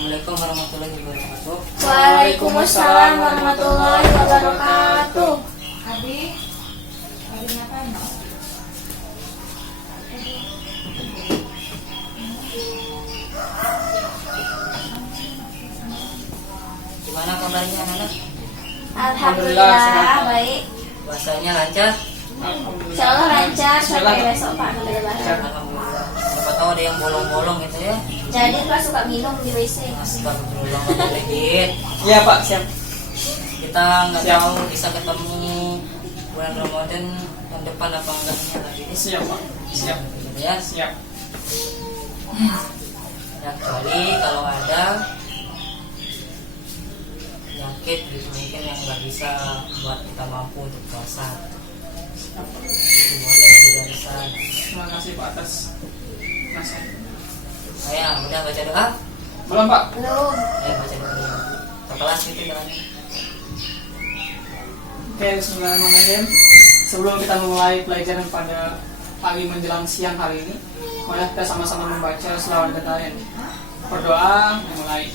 Assalamualaikum warahmatullahi wabarakatuh. Waalaikumsalam warahmatullahi wabarakatuh. Adi ngapain? Gimana kabarnya anak-anak? Alhamdulillah baik. Puasanya lancar? Insya Allah lancar sampai besok Pak Lebaran. Alhamdulillah. Siapa tahu ada yang bolong-bolong gitu ya. Jadi Pak suka minum di WC. Astagfirullah, nggak boleh gitu. Iya Pak, siap. Kita nggak Siap. tahu bisa ketemu bulan Ramadan tahun depan apa enggaknya lagi. Siap Pak, siap. Gitu ya. Siap. Ya, kecuali kalau ada penyakit gitu mungkin yang nggak bisa buat kita mampu untuk puasa. Itu boleh berdasar. Terima kasih Pak atas nasihat. Saya udah baca doa. Belum Pak? Belum. Baca doa dulu. Ke kelas gitu jalannya. Oke, bismillahirrahmanirrahim. Sebelum kita memulai pelajaran pada pagi menjelang siang hari ini, mari kita sama-sama membaca selawat kita ini. Berdoa mulai.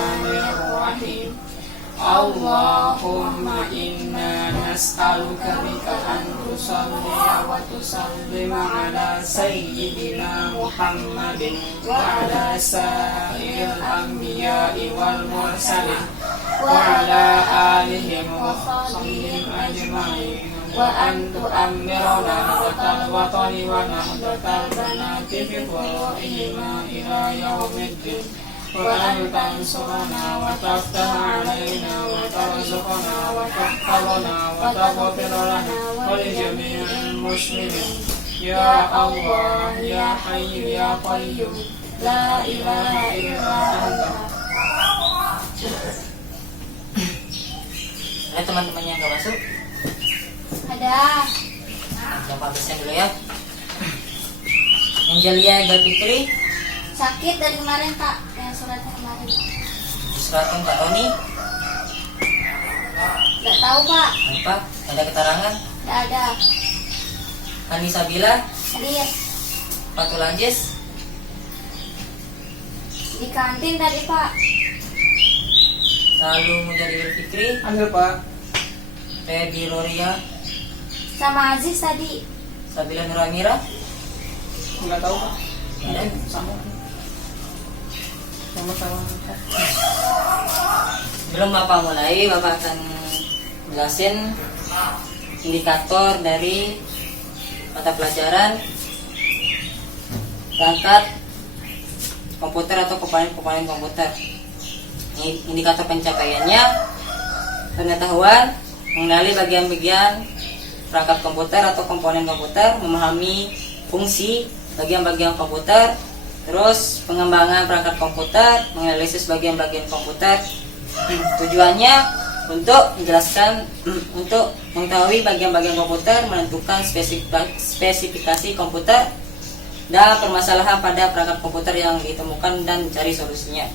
Bismillahirrahmanirrahim. Allahumma inna nas'aluka bika an tusalliya wa tusallima ala sayyidina Muhammadin wa ala sa'il anbiya'i wal mursalin wa ala alihim wa sahbihim ajma'in wa an tu'ammirana nahdlatal watani wa nahdlatal banati fi furu'ihima ila yaumiddin wa an tansurana wa taftah alaina wa tarzuqana wa tahfazana wa taghfir lana wa li jami'il muslimin ya Allah ya Hayyu ya Qayyum la ilaha illa anta. Ada teman-temannya yang nggak masuk? Ada. Jam habisnya dulu ya. Angelia Gal Fikri, Sakit dari kemarin Pak. Yang suratnya kemarin. diserahkan Pak Roni. Nggak tahu Pak. Apa? Ada keterangan? Nggak ada. Anissa Bila, Hadir Fatul Aziz, di kantin tadi Pak. lalu Mujadil Fikri, Ambil Pak. Feby Loria, Sama Aziz tadi. Sabila Nur Amira. Enggak tahu Pak. Ada? Sama. Sama-sama. Belum Bapak mulai, Bapak akan jelasin indikator dari mata pelajaran perangkat komputer atau komponen komputer. Ini indikator pencapaiannya pengetahuan mengenali bagian-bagian perangkat komputer atau komponen komputer, memahami fungsi bagian-bagian komputer, terus pengembangan perangkat komputer, menganalisis bagian-bagian komputer. Tujuannya untuk menjelaskan, untuk mengetahui bagian-bagian komputer, menentukan spesifikasi komputer dan permasalahan pada perangkat komputer yang ditemukan dan mencari solusinya.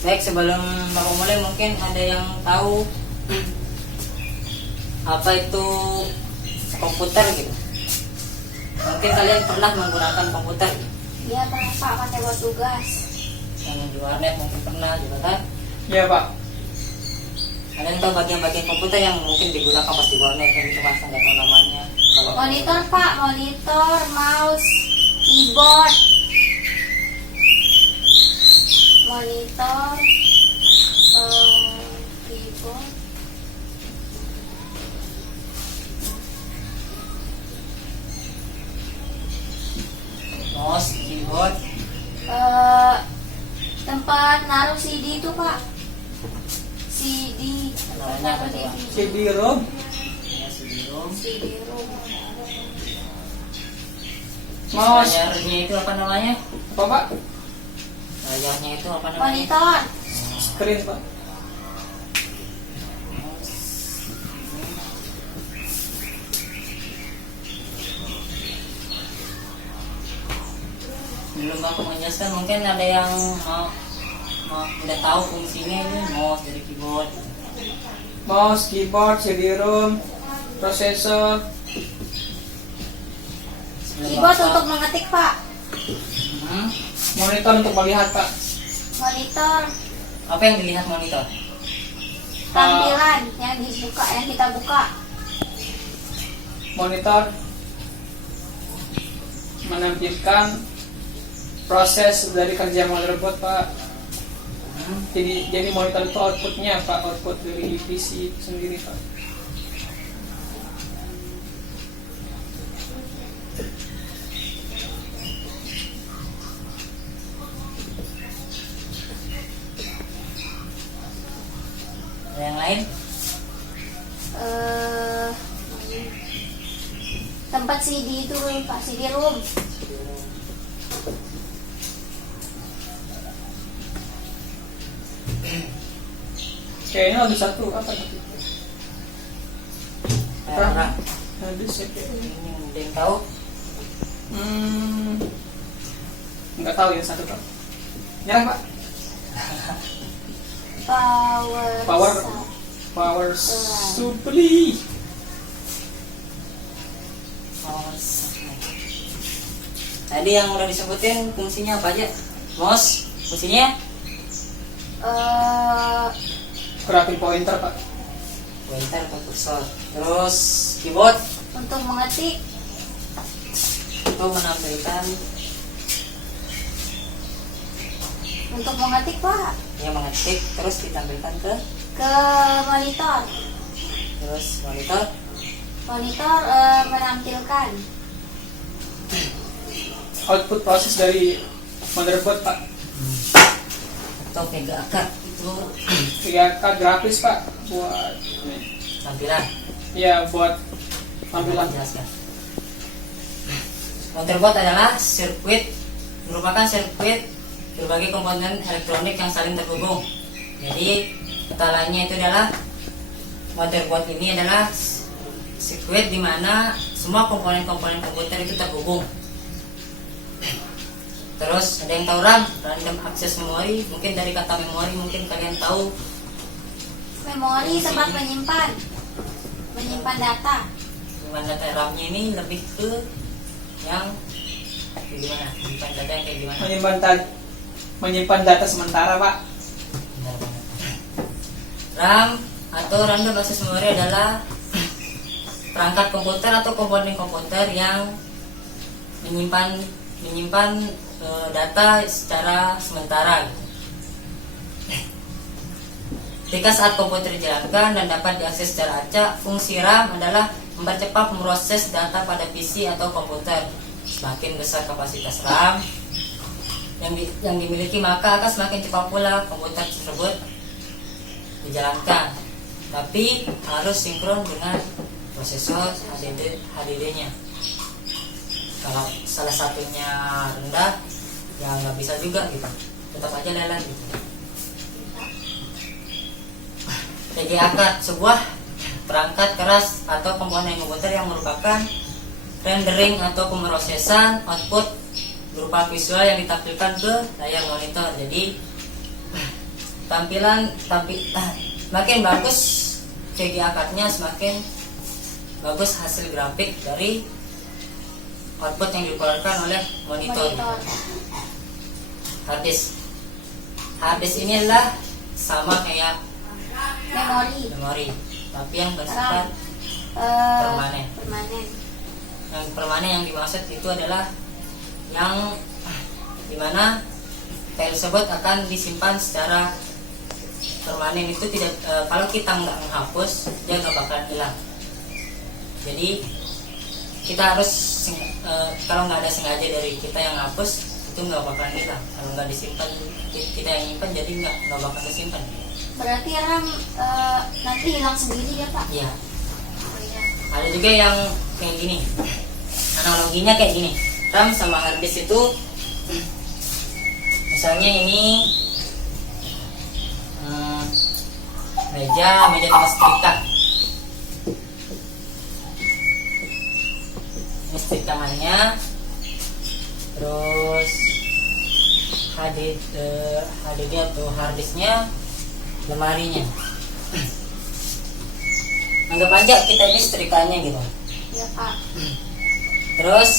Baik, sebelum Bapak mulai mungkin ada yang tahu apa itu komputer gitu. Mungkin kalian pernah menggunakan komputer Iya Pak pakai buat tugas. yang di warnet mungkin pernah juga kan. Iya Pak. Kalian tahu bagian-bagian komputer yang mungkin digunakan pas di warnet yang itu masa nggak tahu namanya. Kalau Monitor Pak, monitor, mouse, keyboard. Monitor, keyboard. mouse, keyboard, Tempat naruh CD itu Pak. CD, tempat Namanya apa naruh tuh, Pak? DVD. CD-ROM. ya CD-ROM. CD-ROM. Mouse. Layarnya itu apa namanya? Apa Pak? Layarnya itu apa namanya? Monitor. Screen Pak. Belum Bapak menjelaskan, mungkin ada yang mau udah tahu fungsinya ini mouse dari keyboard. Mouse, keyboard, CD-ROM, prosesor. Keyboard untuk mengetik, Pak. Hmm. Monitor untuk melihat, Pak. Monitor Apa yang dilihat monitor? tampilan yang dibuka, yang kita buka. Monitor menampilkan proses dari kerja motherboard, Pak. Jadi monitor itu outputnya, Pak, output dari PC itu sendiri, Pak. Ada yang lain? Tempat CD itu, Pak, CD room. Kayaknya ada satu apa tadi? Orang Habis ya kayaknya. ini ada yang tahu? Nggak tahu yang satu, Pak. Nyerah, Pak. Power. Power supply. Tadi yang udah disebutin fungsinya apa aja? Mouse fungsinya Gerakin pointer, Pak. pointer atau kursor. Terus keyboard Untuk mengetik. itu menampilkan Untuk mengetik, Pak. yang mengetik, terus ditampilkan ke Ke monitor. terus monitor Monitor menampilkan. Output proses dari motherboard, Pak. atau Vega akar itu 3K grafis, Pak, buat tampilan. ya buat tampilan. Jelaskan. Motherboard adalah merupakan sirkuit berbagai komponen elektronik yang saling terhubung. Jadi kata lainnya itu adalah motherboard ini adalah sirkuit di mana semua komponen-komponen komputer itu terhubung. Terus ada yang tahu RAM, random access memory. Mungkin dari kata memori mungkin kalian tahu. Memori tempat menyimpan data. Menyimpan data RAM-nya ini lebih ke yang kayak gimana? Menyimpan data yang kayak gimana? Menyimpan data sementara, Pak. Benar banget. RAM atau random access memory adalah perangkat komputer atau komponen komputer yang menyimpan data secara sementara gitu. Ketika saat komputer dijalankan dan dapat diakses secara acak, fungsi RAM adalah mempercepat memproses data pada PC atau komputer. Semakin besar kapasitas RAM yang dimiliki, maka akan semakin cepat pula komputer tersebut dijalankan. Tapi harus sinkron dengan prosesor HDD-nya. Kalau salah satunya rendah, ya nggak bisa juga gitu, tetap aja lelah gitu. VGA card, sebuah perangkat keras atau komponen komputer yang merupakan rendering atau pemrosesan output berupa visual yang ditampilkan ke layar monitor. Jadi makin bagus VGA cardnya, semakin bagus hasil grafik dari output yang dikeluarkan oleh monitor. Hard disk ini adalah sama kayak memori, tapi yang bersifat permanen. Yang permanen yang dimaksud itu adalah yang dimana file tersebut akan disimpan secara permanen. Itu tidak kalau kita nggak menghapus, dia nggak bakal hilang. Jadi kita harus kalau nggak ada sengaja dari kita yang hapus, itu nggak bakal hilang. Kalau nggak disimpan, kita yang nyimpan, jadi nggak bakal kesimpan. Berarti RAM nanti hilang sendiri ya, Pak? Iya. Oh, iya. Ada juga yang kayak gini. Analoginya kayak gini. RAM sama hard disk itu, misalnya ini meja tanpa setrika. Ini setrikangannya, terus HDD atau hard disknya, lemarinya. Anggap aja kita ini setrikanya gitu. Iya, Pak. Terus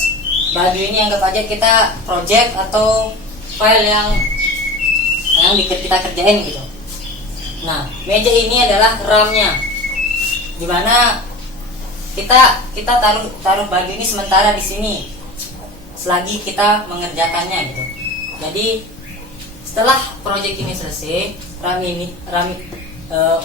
baju ini anggap aja kita project atau file yang kita kerjain gitu. Nah, meja ini adalah RAM-nya, dimana kita taruh baju ini sementara di sini selagi kita mengerjakannya gitu. Jadi setelah project ini selesai,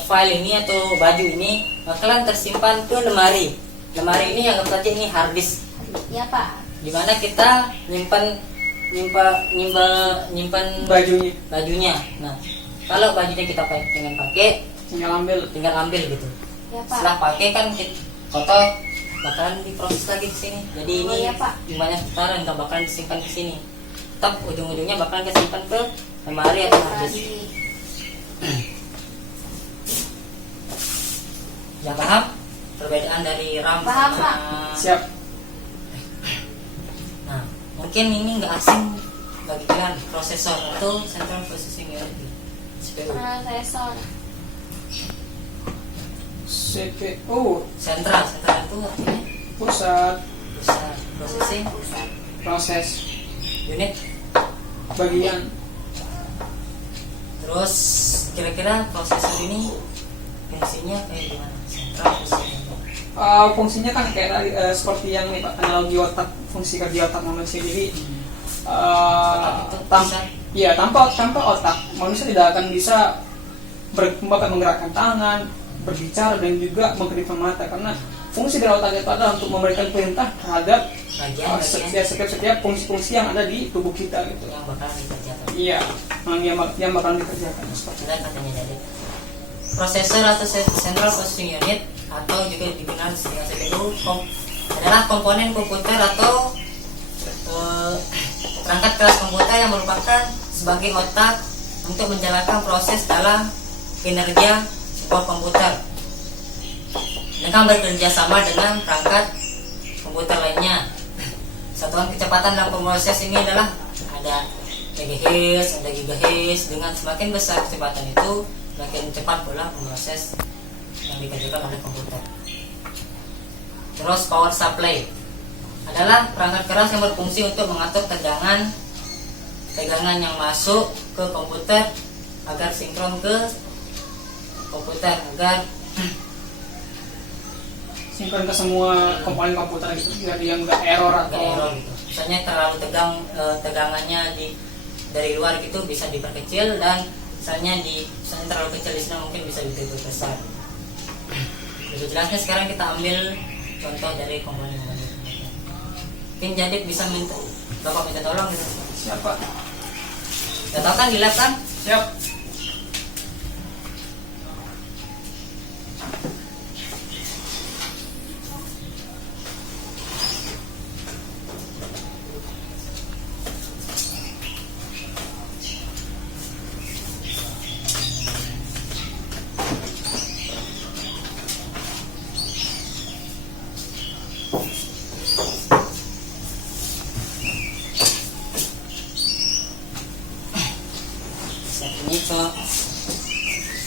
file ini atau baju ini bakalan tersimpan ke lemari. Lemari ini anggap saja ini hard disk. Ya Pak. Dimana kita nyimpan bajunya. Nah, kalau bajunya kita pengen pakai, tinggal ambil gitu. Ya Pak. Setelah pakai kan kotor, bakalan diproses lagi ke sini. Jadi ini ya, Pak. banyak putaran, nggak bakalan disimpan ke sini. Tetap ujung-ujungnya bakalan disimpan ke lemari atau hard disk. Ya paham perbedaan dari RAM Paham, sama Pak. Siap. Nah, mungkin ini nggak asing bagi kalian, prosesor atau Central Processing Unit, CPU. Prosesor. CPU. Central itu artinya Pusat processing proses unit. bagian. Terus kira-kira prosesor ini fungsinya kayak gimana? Central Processing Unit. Fungsinya kan kayak tadi, seperti yang nih Pak, analogi otak, fungsi kerja otak manusia. Jadi tanpa otak manusia tidak akan bisa menggerakkan tangan, berbicara, dan juga mengkedipkan mata, karena fungsi dari otak itu adalah untuk memberikan perintah terhadap setiap fungsi-fungsi yang ada di tubuh kita gitu. Yang bakal dikerjakan. Iya, yang bakal dikerjakan seperti Kita katanya jadi prosesor atau Central Processing Unit atau juga dikenal dengan CPU adalah komponen komputer atau perangkat keras komputer yang merupakan sebagai otak untuk menjalankan proses dalam kinerja sebuah komputer dengan bekerja sama dengan perangkat komputer lainnya. Satuan kecepatan dalam proses ini adalah ada megahertz, ada gigahertz. Dengan semakin besar kecepatan itu, semakin cepat pula proses yang dikerjakan oleh komputer. Terus power supply adalah perangkat keras yang berfungsi untuk mengatur tegangan yang masuk ke komputer agar sinkron ke komputer, agar sinkron ke semua komponen komputer itu, jadi yang nggak error atau gitu. Misalnya terlalu tegangannya dari luar gitu bisa diperkecil, dan misalnya terlalu kecil di sini mungkin bisa diperbesar. Lebih jelasnya sekarang kita ambil contoh dari komponen komputer. Mungkin Jadid bisa Bapak minta tolong gitu. siapa? Gak tau kan di lab kan? Siap.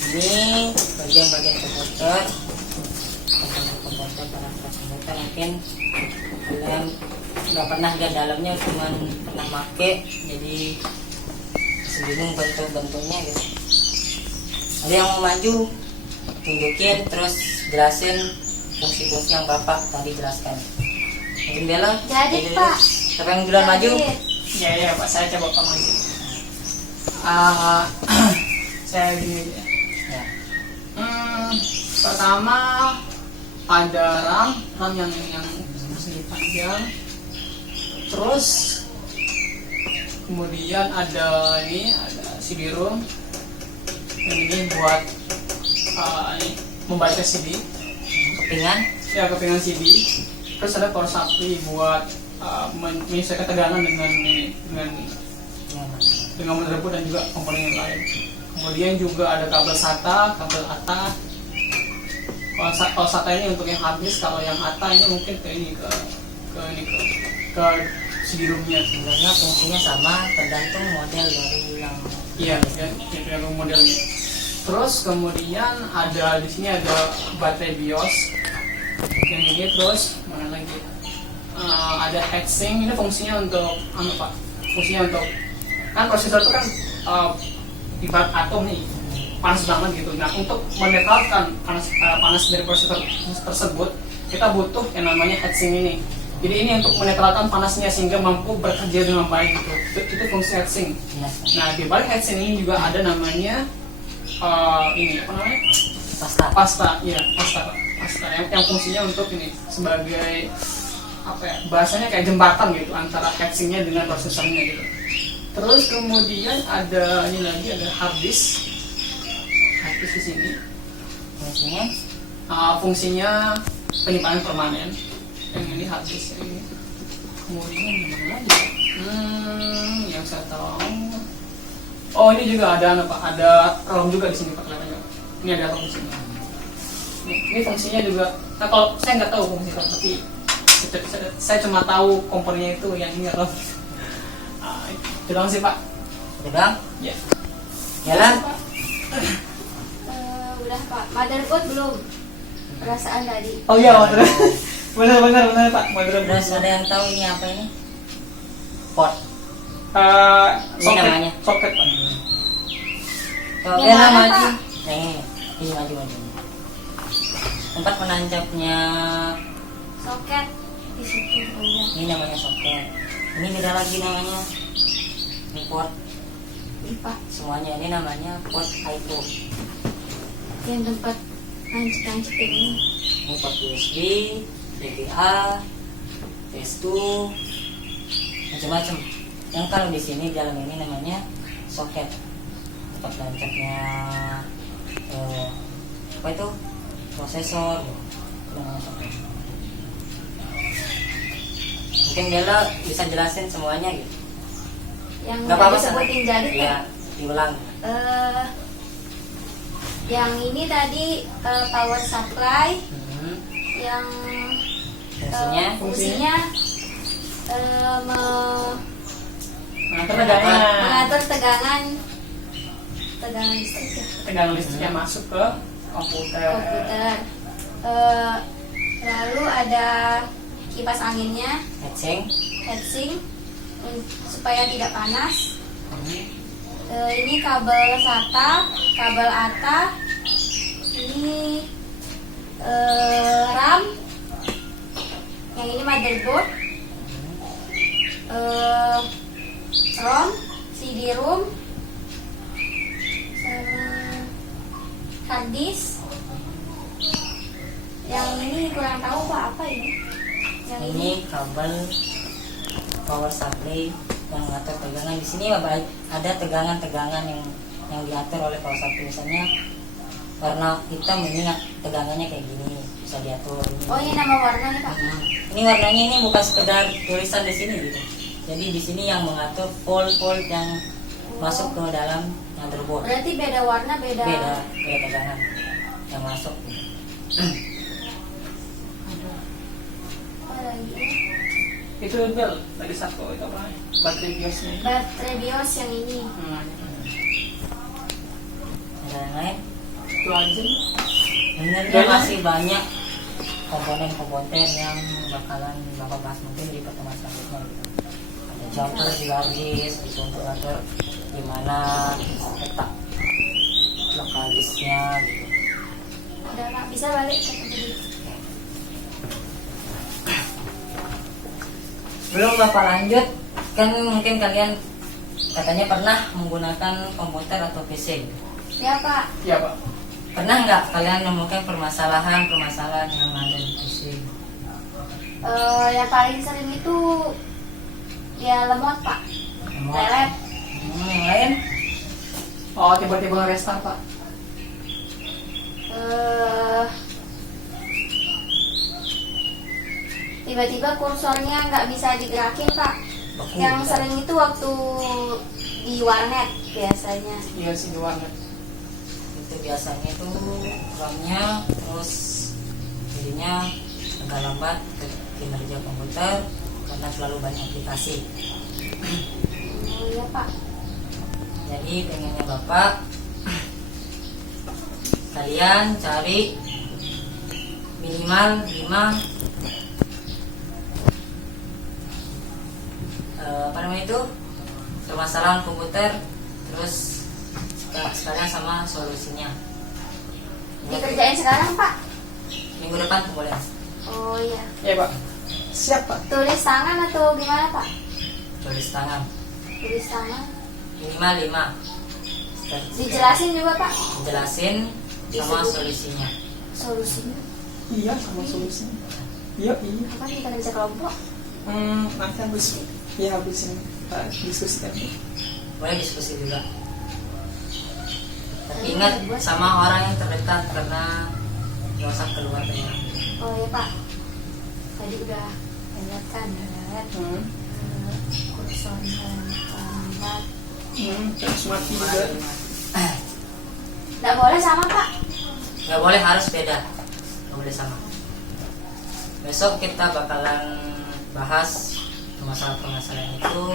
Ini bagian-bagian komputer, perangkat komputer. Mungkin kalian nggak pernah lihat dalamnya, cuma pernah make, jadi bingung bentuk-bentuknya gitu. Ada yang mau maju, tunjukin, terus jelasin fungsi-fungsi yang Bapak tadi jelaskan. Mungkin Bella? Jadi Pak. Siapa yang duluan maju? Ya Pak, saya coba Pak maju. Saya gini ya. Pertama ada RAM yang segi panjang. Terus kemudian ada CD-ROM. Yang ini buat membaca CD. Kepingan? Ya, kepingan CD. Terus ada power supply buat menyesuaikan tegangan dengan motherboard dan juga komponen yang lain. Kemudian juga ada kabel SATA, kabel ATA. Kalau SATA ini untuk yang habis, kalau yang ATA ini mungkin ke CD-ROM-nya. Sebenarnya fungsinya sama, tergantung model dari yang tergantung modelnya. Terus kemudian di sini ada baterai BIOS. Yang ini terus mana lagi? ada heatsink. Ini fungsinya untuk apa Pak? Fungsinya untuk kan prosesor itu kan ibarat atom nih, panas banget gitu. Nah, untuk menetralkan panas dari prosesor tersebut, kita butuh yang namanya heatsink ini. Jadi ini untuk menetralkan panasnya sehingga mampu bekerja dengan baik gitu. Itu fungsi heatsink. Nah, di balik heatsink ini juga ada namanya ini apa namanya? Pasta, ya pasta Pak. Pasta yang fungsinya untuk ini sebagai apa ya? Bahasanya kayak jembatan gitu antara heatsinknya dengan prosesornya gitu. Terus kemudian ada ini lagi, ada hard disk. Hard disk di sini. Fungsinya penyimpanan permanen. Yang ini hard disk ini. Kemudian mana lagi? Yang saya tahu. Oh, ini juga ada apa? Ada ROM juga di sini Pak kelihatannya. Ini ada ROM di sini. Ini fungsinya juga. Nah, kalau saya nggak tahu fungsi ROM, tapi saya cuma tahu komponennya itu yang ini ROM. Itu doang sih Pak. Udah? Ya. Jalan? Udah Pak. Motherboard belum. Perasaan tadi. Oh iya, benar Pak. Terus ada yang tahu ini apa ini? Port. Ini namanya soket Pak. Kalau Yang dia mana, maju, Pak? ini maju. Tempat menancapnya Soket di situ. ini namanya soket. Ini beda lagi namanya. Ini port. Pak. Semuanya ini namanya port I/O. Yang tempat nancep ini. Ini port USB, VGA, PS2, macam-macam. Yang kalau di sini dalam ini namanya soket. Tempat nancapnya apa itu? Prosesor. Itu namanya soket. Mungkin Bella bisa jelasin semuanya gitu. Yang Gak apa-apa disebutin jadi ya, diulang. Yang ini tadi power supply. Yang Fungsinya mengatur tegangan listrik ya. Tegangan listrik yang masuk ke komputer. Lalu ada kipas anginnya, heatsink supaya tidak panas. Ini kabel SATA, kabel ATA. Ini RAM. Yang ini motherboard. ROM, CD-ROM, hard disk. Yang ini kurang tahu Pak, apa ini? Yang ini kabel power supply yang ngatur tegangan. Di sini ada tegangan-tegangan yang diatur oleh power supply. Misalnya warna hitam ini tegangannya kayak gini, bisa diatur. Oh, ini nama warnanya Pak. Ini warnanya ini bukan sekedar tulisan di sini gitu. Jadi di sini yang mengatur volt yang masuk ke dalam motherboard. Berarti beda warna, beda tegangan yang masuk. Apa lagi? Itu Bel, tadi satu itu apa? Baterai biosnya. Baterai bios yang ini. Ada yang lain? Itu aja. Sebenarnya masih banyak komponen yang bakalan Bapak bahas mungkin di pertemuan selanjutnya gitu. Ada jumper di hard disk gitu untuk atur gimana letak lokal disknya gitu. Udah Pak, bisa balik ke tadi. Belum Bapak lanjut, kan mungkin kalian katanya pernah menggunakan komputer atau PC. Ya Pak. Iya Pak. Pernah nggak kalian menemukan permasalahan yang ada di PC? Yang paling sering itu ya lemot Pak. Lelet. Yang lain? Oh, tiba-tiba restart Pak. Tiba-tiba kursornya nggak bisa digerakin Pak. Yang sering itu waktu di warnet biasanya. Iya sih, di warnet. Itu biasanya itu RAM-nya terus jadinya agak lambat kinerja komputer karena terlalu banyak aplikasi. Oh iya Pak. Jadi pengennya Bapak kalian cari minimal 5 permasalahan komputer, terus sekalian sama solusinya. Dikerjain sekarang Pak? Minggu depan boleh. Oh iya. Ya Pak. Siap Pak. Tulis tangan atau gimana Pak? Tulis tangan. Tulis tangan. Minimal 5. Dijelasin juga Pak? Dijelasin sama solusinya. Solusinya? Iya, sama solusinya. Iya. Kapan kita bisa kelompok? Nanti habis ini diskusikan. Boleh diskusi juga. Tapi ingat sama orang yang terdekat karena nggak usah keluar dari orang. Oh iya Pak. Tadi udah ingatkan ya. Kurson lambat. Terus mati juga. Nggak boleh sama Pak? Nggak boleh, harus beda. Nggak boleh sama. Besok kita bakalan bahas permasalahan itu.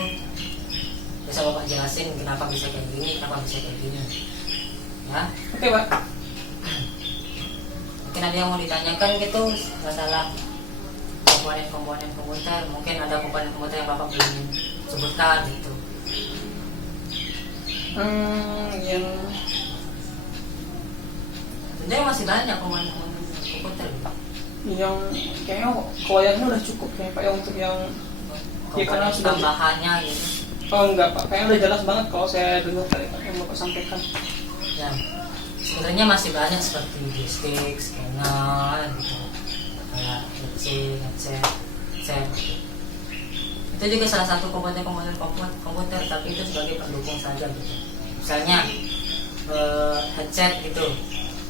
Bisa Bapak jelasin kenapa bisa kayak gini, kenapa bisa kayak gini. Ya. Oke Pak. Mungkin ada yang mau ditanyakan gitu masalah komponen komputer. Mungkin ada komponen komputer yang Bapak belum sebutkan gitu. Yang Sebenarnya masih banyak komponen komputer gitu. yang kayaknya kalau yang ini udah cukup kayak Pak, yang untuk yang ya karena Komponen sudah tambahannya gitu. oh enggak Pak, kayaknya udah jelas banget kalau saya dengar tadi Pak yang Bapak sampaikan. Ya, sebenarnya masih banyak seperti joystick, scanner gitu, kayak PC, headset, gitu. Itu juga salah satu komponen komputer, tapi itu sebagai pendukung saja gitu. Misalnya headset gitu,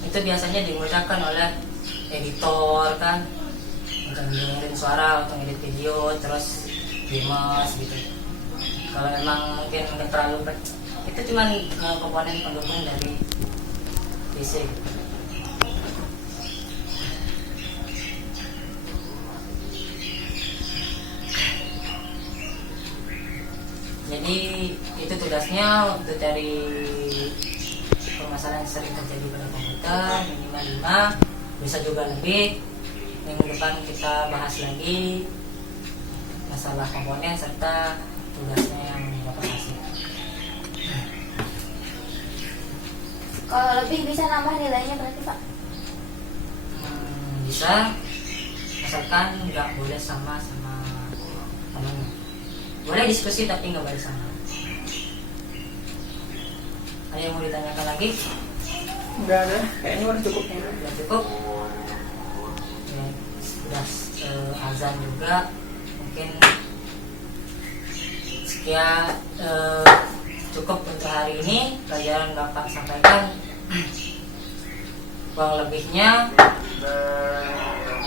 itu biasanya dimudahkan oleh editor kan, untuk dengerin suara, untuk edit video, terus gamers gitu. Kalau memang mungkin nggak terlalu itu cuman komponen pendukung dari PC gitu. Jadi itu tugasnya untuk dari permasalahan yang sering terjadi pada komputer, minimal 5, bisa juga lebih. Minggu depan kita bahas lagi masalah komponen serta tugasnya yang Bapak kasih. Kalau lebih bisa nambah nilainya berarti Pak? Bisa, asalkan nggak boleh sama temannya. Boleh diskusi tapi nggak boleh sama. Ada yang mau ditanyakan lagi? Enggak ada, kayaknya udah cukup ya. Sudah cukup. Ya, sudah azan juga. Mungkin sekian cukup untuk hari ini pelajaran Bapak sampaikan. Kurang lebihnya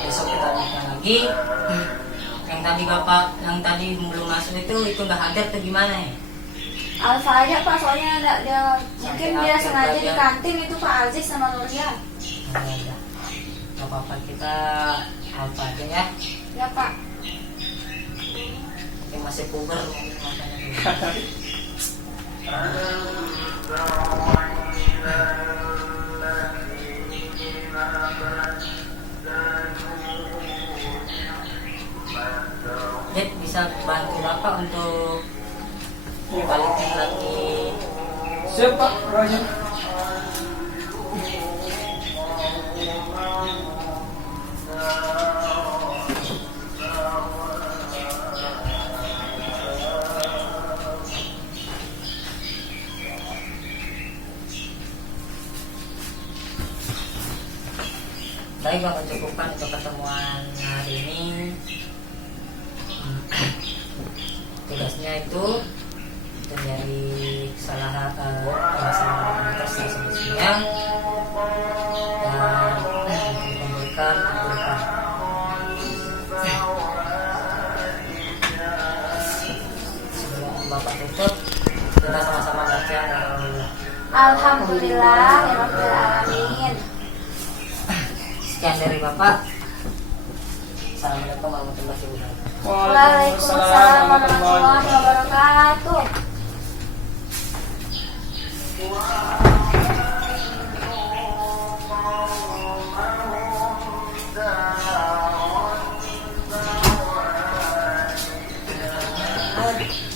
besok kita lanjutkan lagi. Yang tadi belum masuk itu nggak hadir atau gimana ya? Alfa aja Pak, soalnya dia mungkin Sampai dia akhir sengaja di pelajaran. kantin itu Pak Aziz sama Nuria. Ya, nggak apa-apa, kita alfa aja ya. Ya Pak. Mungkin masih puber mungkin makanya. Dek, bisa bantu Bapak untuk balikin lagi. Siap Pak, Roger. Baik, Bapak cukupkan untuk pertemuan hari ini. Tugasnya itu dari kesalahan solusinya dan mengumpulkan sebelum Bapak tutup kita sama-sama baca Alhamdulillah ya Rabbil Alamin. Sekian dari Bapak. Assalamualaikum warahmatullahi wabarakatuh. Waalaikumsalam warahmatullahi wabarakatuh. Bapak.